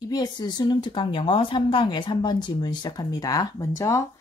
EBS 수능 특강 영어 3강의 3번 지문 시작합니다. 먼저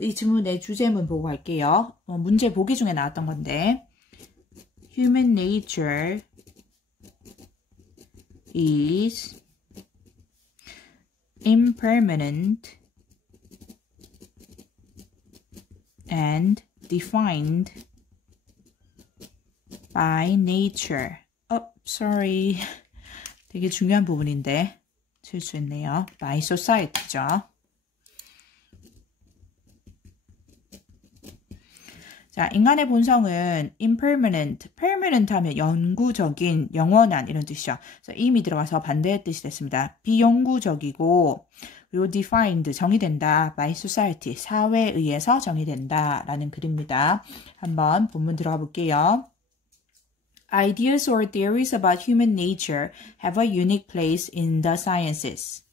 이 지문의 주제문 보고 갈게요. 문제 보기 중에 나왔던 건데 Human nature is impermanent and defined by nature. Sorry. 되게 중요한 부분인데 실수했네요. by society죠. 자, 인간의 본성은 impermanent, permanent 하면 영구적인, 영원한 이런 뜻이죠. 그래서 im이 들어가서 반대의 뜻이 됐습니다. 비영구적이고 그리고 defined, 정의된다. by society, 사회에 의해서 정의된다 라는 글입니다. 한번 본문 들어가 볼게요. Ideas or theories about human nature have a unique place in the sciences.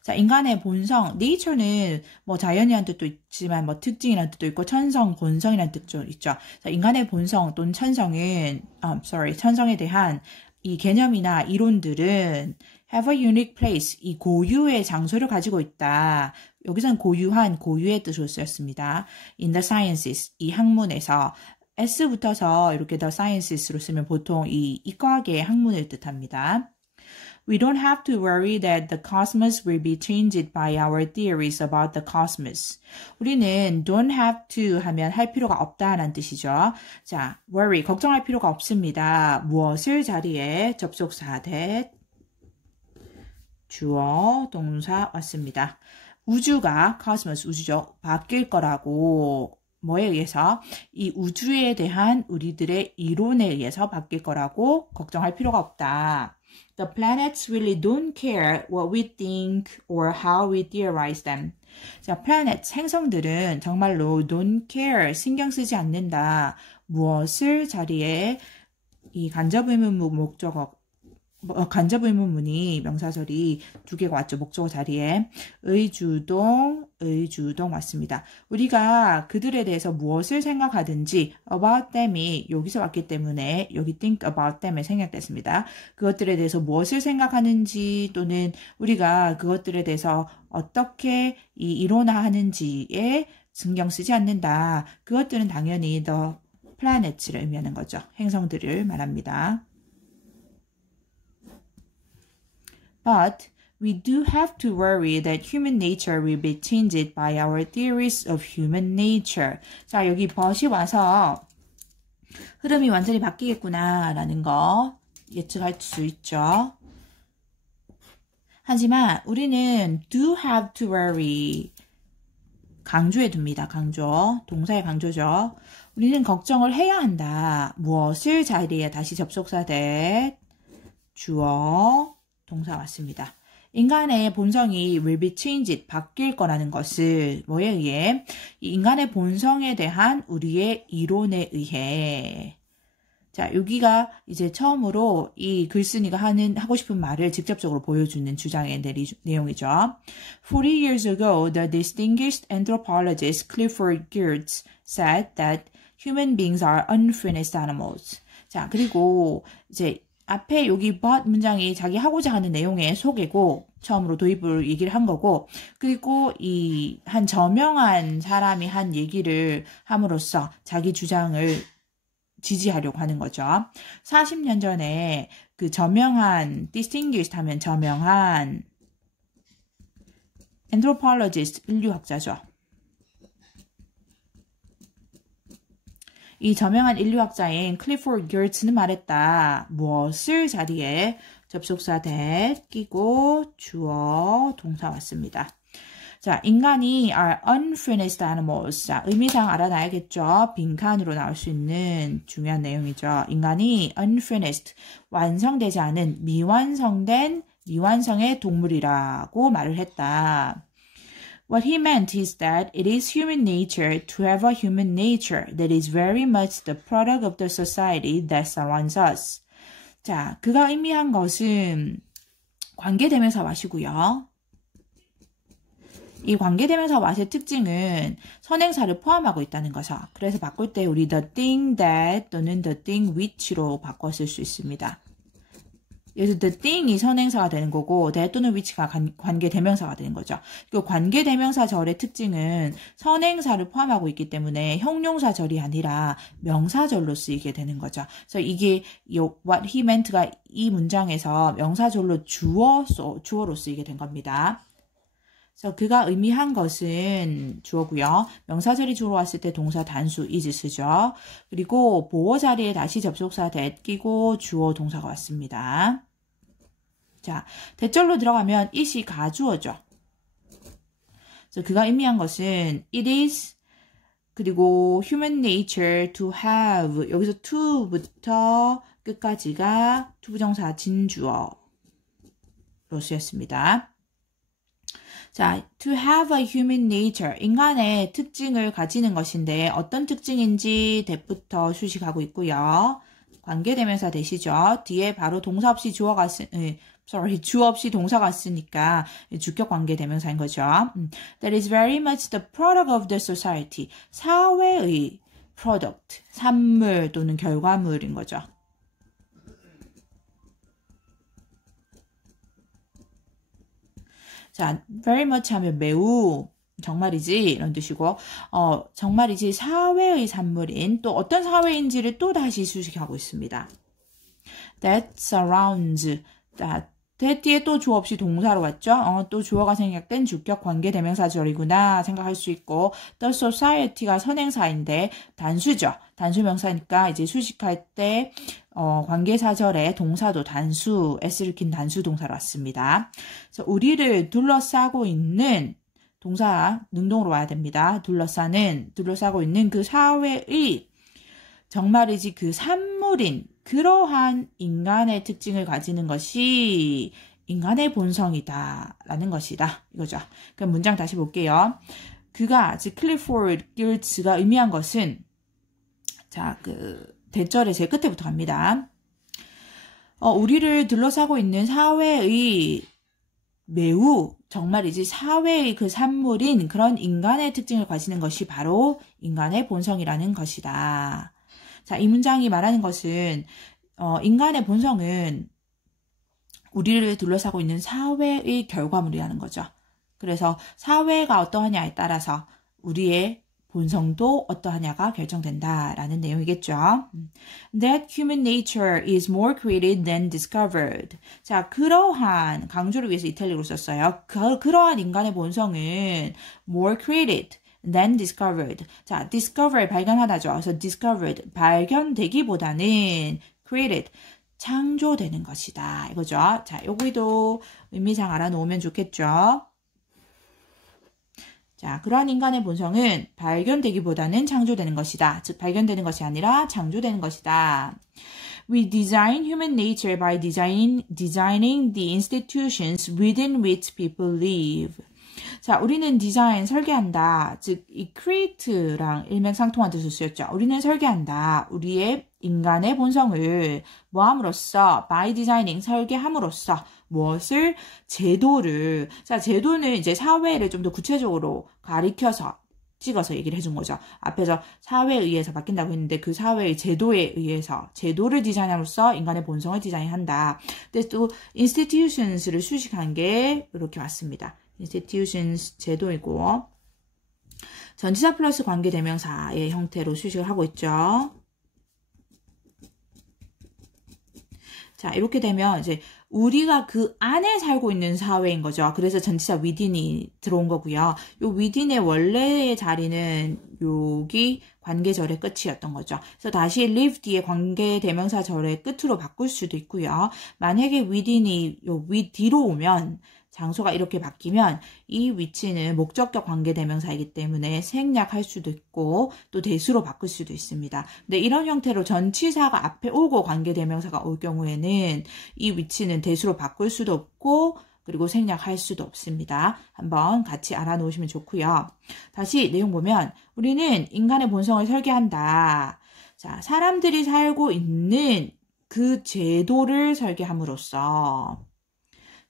자, 인간의 본성, nature는 뭐 자연이라는 뜻도 있지만 뭐 특징이라는 뜻도 있고 천성, 본성이라는 뜻도 있죠. 자, 인간의 본성 또는 천성은, 천성에 대한 이 개념이나 이론들은 have a unique place, 이 고유의 장소를 가지고 있다. 여기서는 고유한, 고유의 뜻으로 쓰였습니다. In the sciences, 이 학문에서 S 붙어서 이렇게 the sciences로 쓰면 보통 이 이과학의 학문을 뜻합니다. We don't have to worry that the cosmos will be changed by our theories about the cosmos. 우리는 don't have to 하면 할 필요가 없다라는 뜻이죠. 자, worry, 걱정할 필요가 없습니다. 무엇을 자리에 접속사 that 주어, 동사 왔습니다. 우주가 cosmos, 우주죠. 바뀔 거라고 뭐에 의해서? 이 우주에 대한 우리들의 이론에 의해서 바뀔 거라고 걱정할 필요가 없다. The planets really don't care what we think or how we theorize them. 자, planets, 행성들은 정말로 don't care, 신경 쓰지 않는다. 무엇을 자리에 이 간접의문문 목적어, 간접의문문이 명사절이 두 개가 왔죠. 목적어 자리에. 의주동 왔습니다. 우리가 그들에 대해서 무엇을 생각하든지 about them이 여기서 왔기 때문에 여기 think about them에 생략됐습니다. 그것들에 대해서 무엇을 생각하는지 또는 우리가 그것들에 대해서 어떻게 이 이론화하는지에 신경 쓰지 않는다. 그것들은 당연히 the planets를 의미하는 거죠. 행성들을 말합니다. But we do have to worry that human nature will be changed by our theories of human nature. 자, 여기 but이 와서 흐름이 완전히 바뀌겠구나 라는 거 예측할 수 있죠. 하지만 우리는 do have to worry 강조해 둡니다. 강조. 동사의 강조죠. 우리는 걱정을 해야 한다. 무엇을 자리에 다시 접속사 that 주어 동사 왔습니다. 인간의 본성이 will be changed, 바뀔 거라는 것을 뭐에 의해? 이 인간의 본성에 대한 우리의 이론에 의해. 자, 여기가 이제 처음으로 이 글쓴이가 하고 싶은 말을 직접적으로 보여주는 주장의 내용이죠. 40 years ago, the distinguished anthropologist Clifford Geertz said that human beings are unfinished animals. 자, 그리고 이제 앞에 여기 but 문장이 자기 하고자 하는 내용의 소개고 처음으로 도입을 얘기를 한 거고 그리고 이 한 저명한 사람이 한 얘기를 함으로써 자기 주장을 지지하려고 하는 거죠. 40년 전에 그 저명한 distinguished 하면 저명한 anthropologist 인류학자죠. 이 저명한 인류학자인 클리포드 기어츠는 말했다. 무엇을 자리에 접속사 that 끼고 주어 동사 왔습니다. 자, 인간이 are unfinished animals. 자, 의미상 알아놔야겠죠. 빈칸으로 나올 수 있는 중요한 내용이죠. 인간이 unfinished, 완성되지 않은 미완성의 동물이라고 말을 했다. What he meant is that it is human nature to have a human nature that is very much the product of the society that surrounds us. 자, 그가 의미한 것은 관계대명사 와시고요. 이 관계대명사 what의 특징은 선행사를 포함하고 있다는 거죠. 그래서 바꿀 때 우리 the thing that 또는 the thing which로 바꿔 쓸 수 있습니다. 그래서 the thing이 선행사가 되는 거고 that 또는 which가 관계대명사가 되는 거죠. 그 관계대명사절의 특징은 선행사를 포함하고 있기 때문에 형용사절이 아니라 명사절로 쓰이게 되는 거죠. 그래서 이게 what he meant가 이 문장에서 명사절로 주어로 쓰이게 된 겁니다. 그래서 그가 의미한 것은 주어고요. 명사절이 주어로 왔을 때 동사 단수 is 쓰죠. 그리고 보어 자리에 다시 접속사 that 끼고 주어 동사가 왔습니다. 자, 대절로 들어가면 it이 가주어죠. 그래서 그가 의미한 것은 it is 그리고 human nature to have 여기서 to부터 끝까지가 투부정사 진주어로 쓰였습니다. 자, to have a human nature, 인간의 특징을 가지는 것인데 어떤 특징인지 that부터 수식하고 있고요. 관계대명사 되시죠. 뒤에 바로 동사 없이 주 없이 동사가 쓰니까 주격 관계대명사인 거죠. That is very much the product of the society. 사회의 product, 산물 또는 결과물인 거죠. 자, very much 하면 매우, 정말이지 이런 뜻이고 정말이지 사회의 산물인 또 어떤 사회인지를 또 다시 수식하고 있습니다. That surrounds, that 뒤에 또 주어 없이 동사로 왔죠. 또 주어가 생략된 주격 관계대명사절이구나 생각할 수 있고 the society가 선행사인데 단수죠. 단수명사니까 이제 수식할 때 관계사절에 동사도 단수, s를 킨 단수 동사로 왔습니다. 그래서 우리를 둘러싸고 있는 동사 능동으로 와야 됩니다. 둘러싸고 있는 그 사회의 정말이지 그 산물인 그러한 인간의 특징을 가지는 것이 인간의 본성이다 라는 것이다 이거죠. 그럼 문장 다시 볼게요. 그가 즉 클리포드 길츠가 의미한 것은 자, 그 대절의 제일 끝에부터 갑니다. 우리를 둘러싸고 있는 사회의 매우 정말이지 사회의 그 산물인 그런 인간의 특징을 가지는 것이 바로 인간의 본성이라는 것이다. 자, 이 문장이 말하는 것은 인간의 본성은 우리를 둘러싸고 있는 사회의 결과물이라는 거죠. 그래서 사회가 어떠하냐에 따라서 우리의 본성도 어떠하냐가 결정된다라는 내용이겠죠. That human nature is more created than discovered. 자, 그러한 강조를 위해서 이탈리아로 썼어요. 그러한 인간의 본성은 more created than discovered. 자, discover 발견하다죠. 그래서 discovered 발견되기보다는 created 창조되는 것이다. 이거죠. 자, 여기도 의미상 알아놓으면 좋겠죠. 자, 그러한 인간의 본성은 발견되기보다는 창조되는 것이다. 즉, 발견되는 것이 아니라 창조되는 것이다. We design human nature by designing the institutions within which people live. 자, 우리는 디자인, 설계한다. 즉, 이 create랑 일맥상통한 뜻을 쓰였죠. 우리는 설계한다. 우리의 인간의 본성을 뭐함으로써 by designing, 설계함으로써 무엇을? 제도를. 자, 제도는 이제 사회를 좀 더 구체적으로 가리켜서 찍어서 얘기를 해준 거죠. 앞에서 사회에 의해서 바뀐다고 했는데 그 사회의 제도에 의해서 제도를 디자인함으로써 인간의 본성을 디자인한다. 근데 또 institutions를 수식한 게 이렇게 왔습니다. institutions 제도이고 전치사 플러스 관계대명사의 형태로 수식을 하고 있죠. 자, 이렇게 되면 이제 우리가 그 안에 살고 있는 사회인 거죠. 그래서 전치사 within이 들어온 거고요. 요 within의 원래의 자리는 여기 관계절의 끝이었던 거죠. 그래서 다시 live 뒤에 관계대명사절의 끝으로 바꿀 수도 있고요. 만약에 within이 요 뒤로 오면 장소가 이렇게 바뀌면 이 위치는 목적격 관계대명사이기 때문에 생략할 수도 있고 또 대수로 바꿀 수도 있습니다. 근데 이런 형태로 전치사가 앞에 오고 관계대명사가 올 경우에는 이 위치는 대수로 바꿀 수도 없고 그리고 생략할 수도 없습니다. 한번 같이 알아놓으시면 좋고요. 다시 내용 보면 우리는 인간의 본성을 설계한다. 자, 사람들이 살고 있는 그 제도를 설계함으로써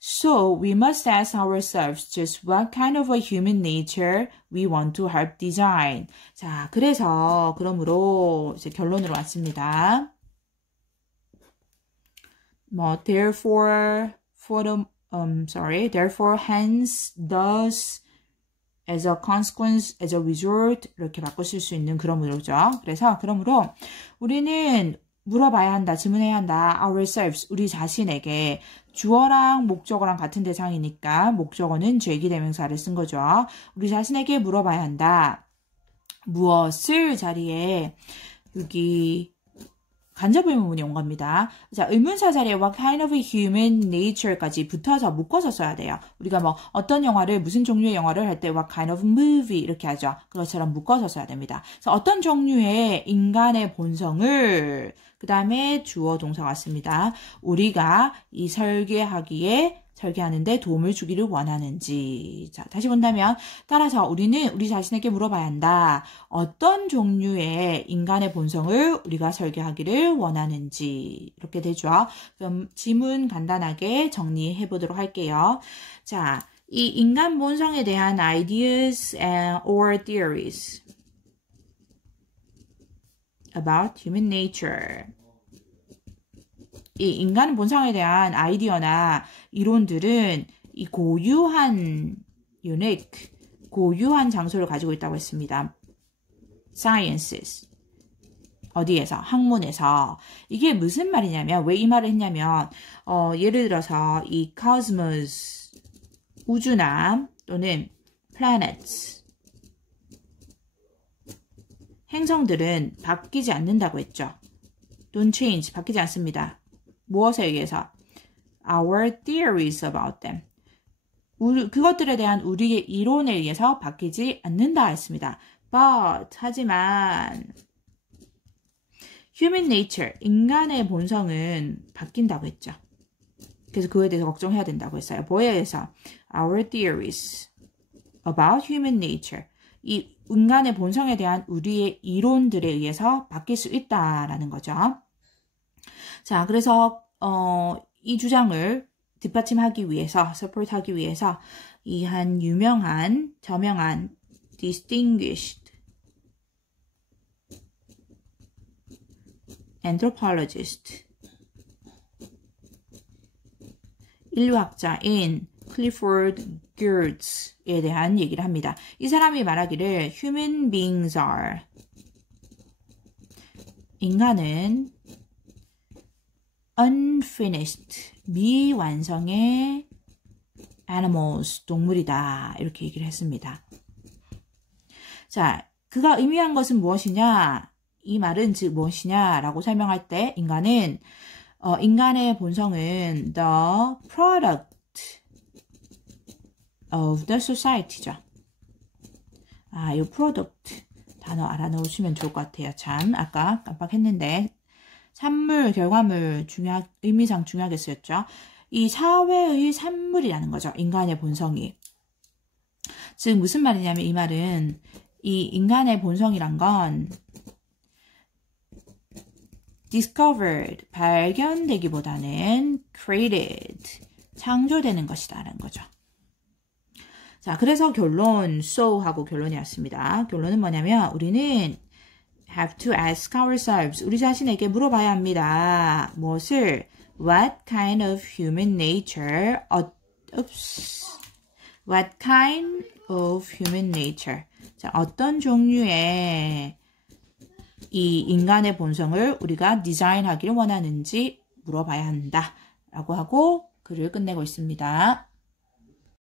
So, we must ask ourselves just what kind of a human nature we want to help design. 자, 그러므로 이제 결론으로 왔습니다. 뭐 therefore, therefore, hence, thus, as a consequence, as a result 이렇게 바꾸실 수 있는 그런 문구죠. 그래서 그러므로 우리는 물어봐야 한다, 질문해야 한다. ourselves, 우리 자신에게 주어랑 목적어랑 같은 대상이니까 목적어는 죄기대명사를 쓴 거죠. 우리 자신에게 물어봐야 한다. 무엇을 자리에 여기 간접 의문문이 온 겁니다. 자, 의문사 자리에 what kind of human nature까지 붙어서 묶어서 써야 돼요. 우리가 뭐 어떤 영화를 무슨 종류의 영화를 할 때 what kind of movie 이렇게 하죠. 그것처럼 묶어서 써야 됩니다. 그래서 어떤 종류의 인간의 본성을 그 다음에 주어 동사 같습니다. 우리가 이 설계하는데 도움을 주기를 원하는지. 자, 다시 본다면 따라서 우리는 우리 자신에게 물어봐야 한다. 어떤 종류의 인간의 본성을 우리가 설계하기를 원하는지. 이렇게 되죠. 그럼 지문 간단하게 정리해 보도록 할게요. 자, 이 인간 본성에 대한 ideas or theories about human nature. 이 인간 본성에 대한 아이디어나 이론들은 이 고유한 장소를 가지고 있다고 했습니다. sciences. 어디에서? 학문에서. 이게 무슨 말이냐면, 왜 이 말을 했냐면, 예를 들어서 이 cosmos, 우주나 또는 planets, 행성들은 바뀌지 않는다고 했죠. don't change, 바뀌지 않습니다. 무엇에 의해서? Our theories about them. 그것들에 대한 우리의 이론에 의해서 바뀌지 않는다 했습니다. But, 하지만 human nature, 인간의 본성은 바뀐다고 했죠. 그래서 그거에 대해서 걱정해야 된다고 했어요. 뭐에 의해서? Our theories about human nature. 이 인간의 본성에 대한 우리의 이론들에 의해서 바뀔 수 있다라는 거죠. 자, 그래서 이 주장을 뒷받침하기 위해서, support하기 위해서 이 한 유명한, 저명한 distinguished anthropologist, 인류학자인 클리포드 게르츠에 대한 얘기를 합니다. 이 사람이 말하기를 human beings are, 인간은 unfinished, 미완성의 animals, 동물이다. 이렇게 얘기를 했습니다. 자, 그가 의미한 것은 무엇이냐? 이 말은 즉 무엇이냐라고 설명할 때 인간은 인간의 본성은 the product of the society죠. 아, 이 product 단어 알아놓으시면 좋을 것 같아요. 참, 아까 깜빡했는데 산물, 결과물 의미상 중요하게 쓰였죠. 이 사회의 산물이라는 거죠. 인간의 본성이. 즉 무슨 말이냐면 이 말은 이 인간의 본성이란 건 discovered, 발견되기보다는 created, 창조되는 것이다라는 거죠. 자, 그래서 결론, so 하고 결론이 왔습니다. 결론은 뭐냐면 우리는 have to ask ourselves, 우리 자신에게 물어봐야 합니다. 무엇을? What kind of human nature, what kind of human nature. 자, 어떤 종류의 이 인간의 본성을 우리가 디자인하기를 원하는지 물어봐야 한다. 라고 하고 글을 끝내고 있습니다.